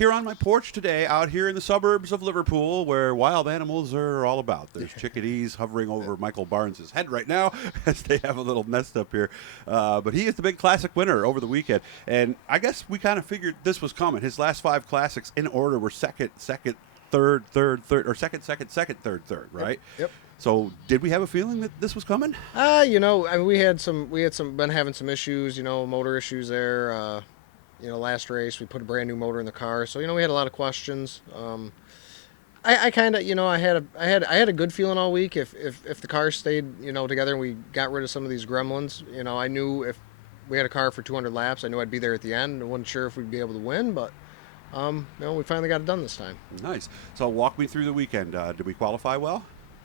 here on my porch today, out here in the suburbs of Liverpool, where wild animals are all about. There's chickadees hovering over Michael Barnes' head right now as they have a little nest up here. But he is the big classic winner over the weekend. And I guess we kind of figured this was coming. His last 5 classics in order were second, third, or second, third, right? Yep. So did we have a feeling that this was coming? I mean, we had been having some issues, motor issues there. Last race we put a brand new motor in the car, so we had a lot of questions. I kind of, I had a good feeling all week if the car stayed, together and we got rid of some of these gremlins. I knew if we had a car for 200 laps, I knew I'd be there at the end. I wasn't sure if we'd be able to win, but we finally got it done this time. Nice. So walk me through the weekend. Did we qualify well?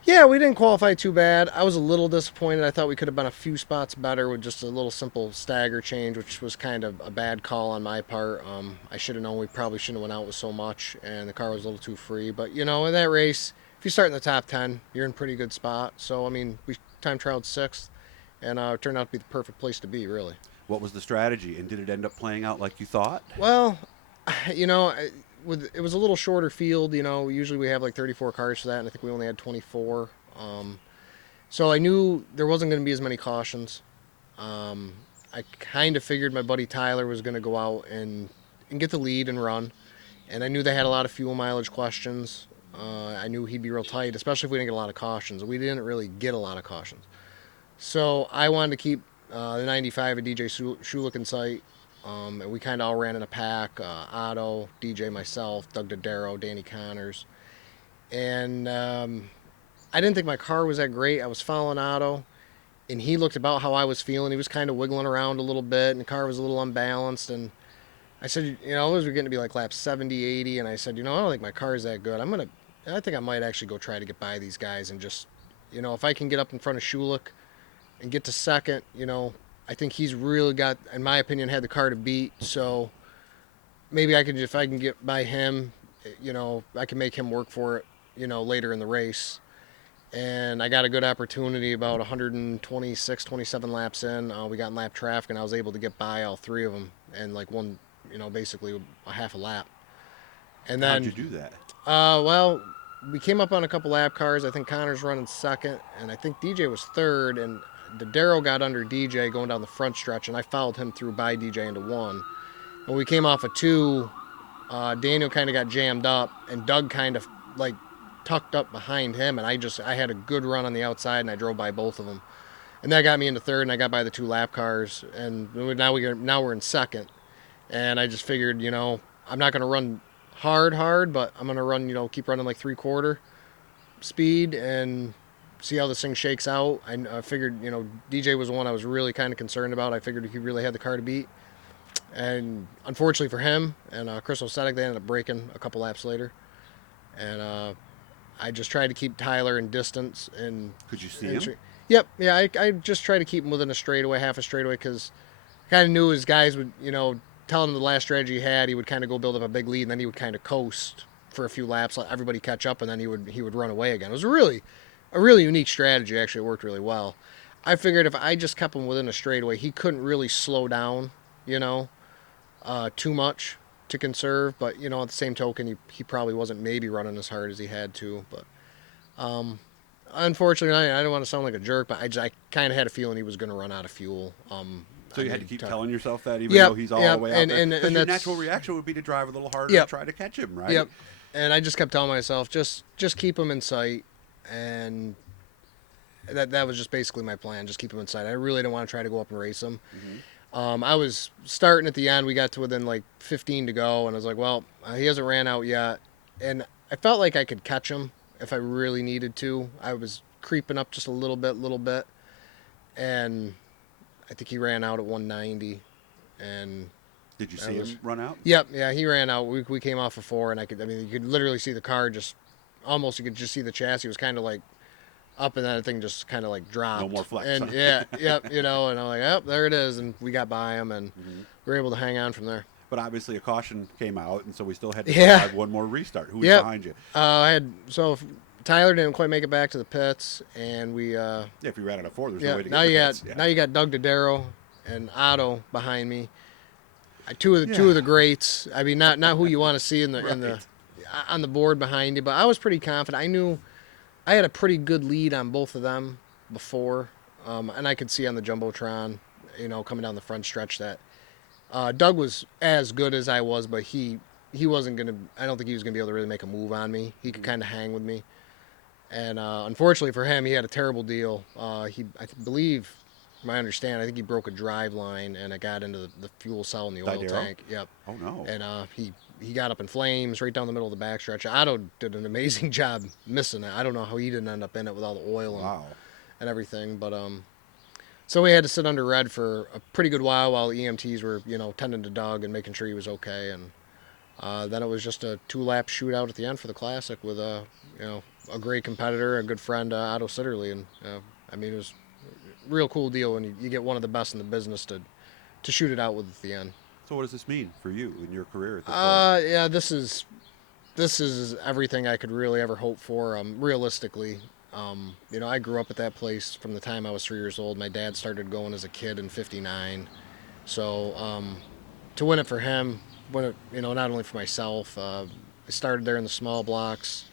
Yeah, we didn't qualify too bad. I was a little disappointed. I thought we could have been a few spots better with just a little simple stagger change, which was kind of a bad call on my part. I should have known we probably shouldn't have went out with so much, and the car was a little too free. But, in that race, if you start in the top 10, you're in a pretty good spot. So, I mean, we time trialed 6th, and it turned out to be the perfect place to be, really. What was the strategy, and did it end up playing out like you thought? Well, it was a little shorter field, usually we have like 34 cars for that, and I think we only had 24. So I knew there wasn't going to be as many cautions. I kind of figured my buddy Tyler was going to go out and get the lead and run, and I knew they had a lot of fuel mileage questions. I knew he'd be real tight, especially if we didn't get a lot of cautions. We didn't really get a lot of cautions. So I wanted to keep the 95 of DJ Schulich in sight. And we kind of all ran in a pack, Otto, DJ, myself, Doug Dodaro, Danny Connors. And I didn't think my car was that great. I was following Otto, and he looked about how I was feeling. He was kind of wiggling around a little bit, and the car was a little unbalanced. And I said, it was getting to be like laps 70, 80, and I said, I don't think my car is that good. I think I might actually go try to get by these guys and just, if I can get up in front of Schulich and get to second, I think he's really got, in my opinion, had the car to beat. So maybe if I can get by him, I can make him work for it, later in the race. And I got a good opportunity about 126, 27 laps in. We got in lap traffic, and I was able to get by all 3 of them and like one, basically a half a lap. And then how'd you do that? Well, we came up on a couple lap cars. I think Connor's running second, and I think DJ was third, and Darrow got under DJ going down the front stretch, and I followed him through by DJ into 1. When we came off of 2, Daniel kind of got jammed up, and Doug kind of like tucked up behind him, and I had a good run on the outside, and I drove by both of them, and that got me into 3rd, and I got by the 2 lap cars, and now we're in 2nd, and I just figured, I'm not going to run hard, but I'm going to run, keep running like 3/4 speed and see how this thing shakes out. I figured, DJ was the one I was really kind of concerned about. I figured he really had the car to beat. And unfortunately for him and Chris Osetic, they ended up breaking a couple laps later. And I just tried to keep Tyler in distance. And could you see him? Yep. Yeah, I just tried to keep him within half a straightaway, because I kind of knew his guys would, telling him the last strategy he had, he would kind of go build up a big lead, and then he would kind of coast for a few laps, let everybody catch up, and then he would run away again. It was a really unique strategy. Actually, it worked really well. I figured if I just kept him within a straightaway, he couldn't really slow down, too much to conserve. But, at the same token, he probably wasn't maybe running as hard as he had to. But unfortunately, I don't want to sound like a jerk, but I kind of had a feeling he was going to run out of fuel. So you had to keep telling yourself that, even though he's all the way out there? Because your natural reaction would be to drive a little harder and try to catch him, right? Yep. And I just kept telling myself, just keep him in sight. And that was just basically my plan, just keep him in sight. I really didn't want to try to go up and race him. Mm-hmm. I was starting at the end. We got to within like 15 to go, and I was like, well, he hasn't ran out yet. And I felt like I could catch him if I really needed to. I was creeping up just a little bit. And I think he ran out at 190. And did you see him run out? Yep. Yeah, he ran out. We came off of 4, and you could literally see the car you could just see the chassis was kind of like up, and that thing just kind of like dropped. No more flex. And yep, and I'm like, oh, there it is, and we got by him, and we were able to hang on from there. But obviously a caution came out, and so we still had to drive one more restart. Who was behind you? Tyler didn't quite make it back to the pits, and we. If you ran out of 4, there's no way to now get the pits. Now you got Doug Dodaro and Otto behind me. two of the greats. I mean, not who you want to see in the Right. on the board behind you, but I was pretty confident. I knew I had a pretty good lead on both of them before, and I could see on the jumbotron, coming down the front stretch that Doug was as good as I was, but he wasn't gonna. I don't think he was gonna be able to really make a move on me. He could kind of hang with me, and unfortunately for him, he had a terrible deal. I believe, from my understanding, I think he broke a drive line and it got into the fuel cell in the oil Didero? tank. Yep. Oh no. And he got up in flames right down the middle of the backstretch. Otto did an amazing job missing it. I don't know how he didn't end up in it with all the oil Wow. and everything, but so we had to sit under red for a pretty good while the EMTs were, tending to Doug and making sure he was okay. And then it was just a 2-lap shootout at the end for the Classic with a great competitor, a good friend, Otto Sitterly. And I mean, it was a real cool deal when you get one of the best in the business to shoot it out with at the end. So what does this mean for you in your career at this point? Yeah, this is everything I could really ever hope for. Realistically, I grew up at that place from the time I was 3 years old. My dad started going as a kid in '59, so to win it for him, not only for myself. I started there in the small blocks,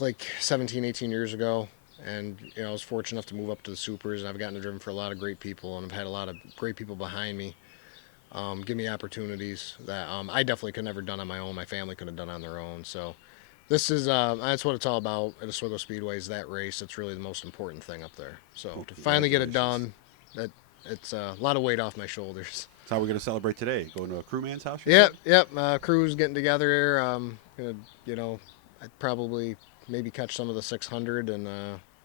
like 17, 18 years ago, and I was fortunate enough to move up to the supers, and I've gotten to driven for a lot of great people, and I've had a lot of great people behind me. Give me opportunities that I definitely could never done on my own. My family could have done on their own. So this is that's what it's all about at Oswego Speedway, is that race. It's really the most important thing up there. So to finally get it done, it's a lot of weight off my shoulders. That's how we're going to celebrate today. Going to a crewman's house? Yep. Crew's getting together here. I'd probably maybe catch some of the 600, and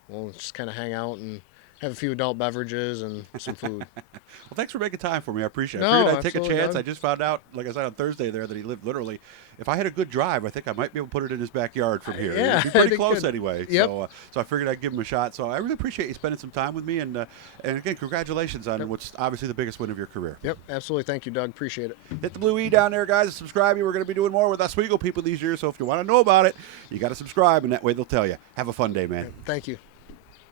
we'll just kind of hang out and have a few adult beverages and some food. Well, thanks for making time for me. I appreciate it. No, I figured I'd take a absolutely, chance. Doug. I just found out, like I said on Thursday there, that he lived literally. If I had a good drive, I think I might be able to put it in his backyard from here. Yeah, It'd be I pretty think close good. anyway. Yep. So I figured I'd give him a shot. So I really appreciate you spending some time with me. And again, congratulations on what's obviously the biggest win of your career. Yep, absolutely. Thank you, Doug. Appreciate it. Hit the blue E down there, guys, and subscribe. We're going to be doing more with Oswego people these years. So if you want to know about it, you got to subscribe, and that way they'll tell you. Have a fun day, man. Thank you.